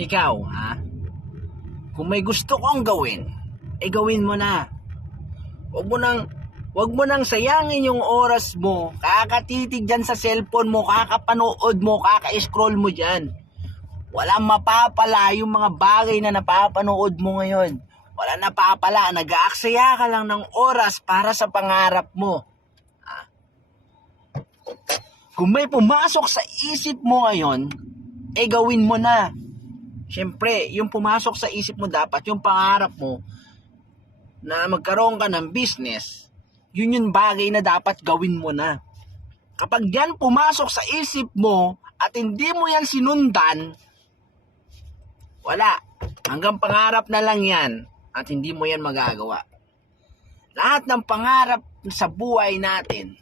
Ikaw, ha? Kung may gusto kang gawin, gawin mo na. Wag mo nang sayangin yung oras mo, kakatitig dyan sa cellphone mo, kakapanood mo, kaka-scroll mo dyan. Walang mapapala yung mga bagay na napapanood mo ngayon. Walang napapala, nag-aaksaya ka lang ng oras para sa pangarap mo. Kung may pumasok sa isip mo ngayon, gawin mo na. Siyempre, yung pumasok sa isip mo dapat, yung pangarap mo, na magkaroon ka ng business, yun yung bagay na dapat gawin mo na. Kapag yan pumasok sa isip mo, at hindi mo yan sinundan, wala. Hanggang pangarap na lang yan, at hindi mo yan magagawa. Lahat ng pangarap sa buhay natin,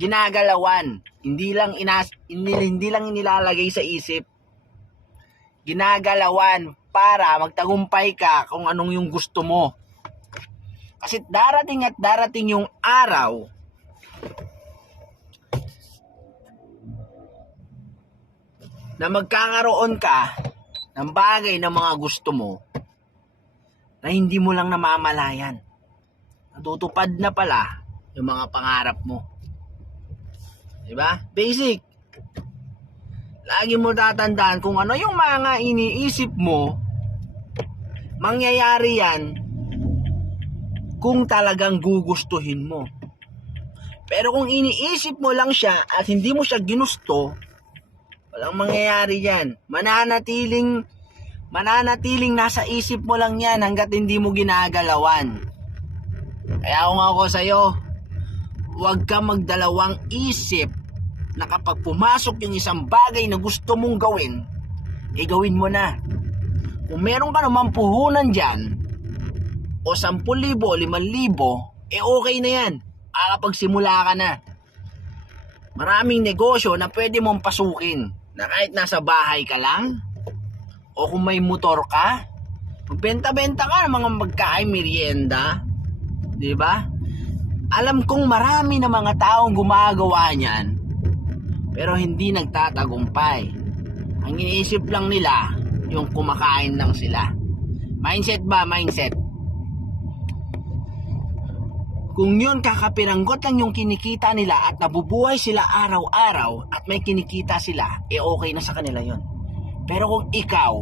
ginagalawan, hindi lang inilalagay sa isip. Ginagalawan para magtagumpay ka kung anong yung gusto mo. Kasi darating at darating yung araw na magkakaroon ka ng bagay na mga gusto mo na hindi mo lang namamalayan. Natutupad na pala yung mga pangarap mo. Diba? Basic. Lagi mo tatandaan kung ano yung mga iniisip mo, mangyayari yan kung talagang gugustuhin mo. Pero kung iniisip mo lang siya at hindi mo siya ginusto, walang mangyayari yan. Mananatiling nasa isip mo lang yan hanggat hindi mo ginagalawan. Kaya kung ako sa'yo, huwag ka magdalawang isip na kapag pumasok yung isang bagay na gusto mong gawin, gawin mo na. Kung meron ka naman puhunan dyan, o 10,000 o 5,000, okay na yan. Makakapagsimula ka na. Maraming negosyo na pwede mong pasukin, na kahit nasa bahay ka lang, o kung may motor ka, magbenta-benta ka ng mga magkain merienda, di ba? Alam kong marami na mga taong gumagawa niyan, pero hindi nagtatagumpay. Ang iniisip lang nila, yung kumakain lang sila. Mindset ba? Mindset. Kung yun kakapiranggot lang yung kinikita nila at nabubuhay sila araw-araw at may kinikita sila, okay na sa kanila yun. Pero kung ikaw,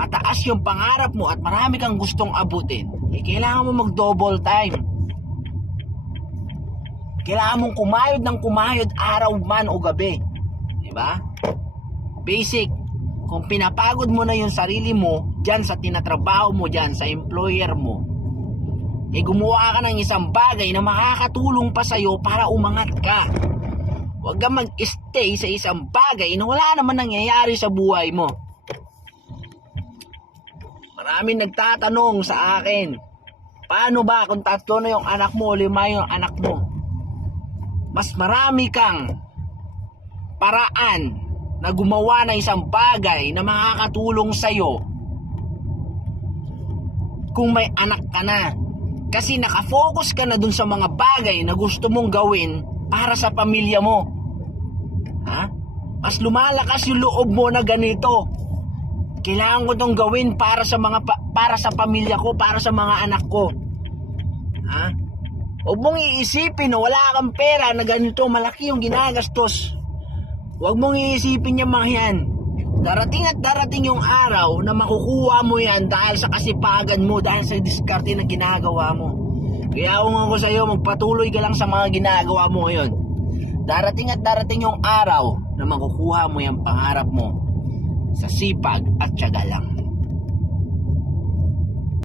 mataas yung pangarap mo at marami kang gustong abutin, kailangan mo mag-double time. Kailangan mong kumayod ng kumayod araw man o gabi. Diba? Basic. Kung pinapagod mo na yung sarili mo dyan sa tinatrabaho mo dyan, sa employer mo, gumawa ka ng isang bagay na makakatulong pa sa'yo para umangat ka. Huwag kang mag-stay sa isang bagay na wala naman nangyayari sa buhay mo. Maraming nagtatanong sa akin, paano ba kung 3 na yung anak mo o 5 yung anak mo? Mas marami kang paraan na gumawa ng isang bagay na makakatulong sa'yo kung may anak ka na. Kasi nakafocus ka na dun sa mga bagay na gusto mong gawin para sa pamilya mo. Mas lumalakas yung loob mo na ganito. Kailangan ko tong gawin para sa pamilya ko, para sa mga anak ko. Huwag mong iisipin na wala kang pera na ganito, malaki yung ginagastos. Huwag mong iisipin yung mga yan. Darating at darating yung araw na makukuha mo yan dahil sa kasipagan mo, dahil sa diskarte na ginagawa mo. Kaya kung ako sa'yo, magpatuloy ka lang sa mga ginagawa mo ngayon. Darating at darating yung araw na makukuha mo yung pangarap mo sa sipag at tiyaga lang.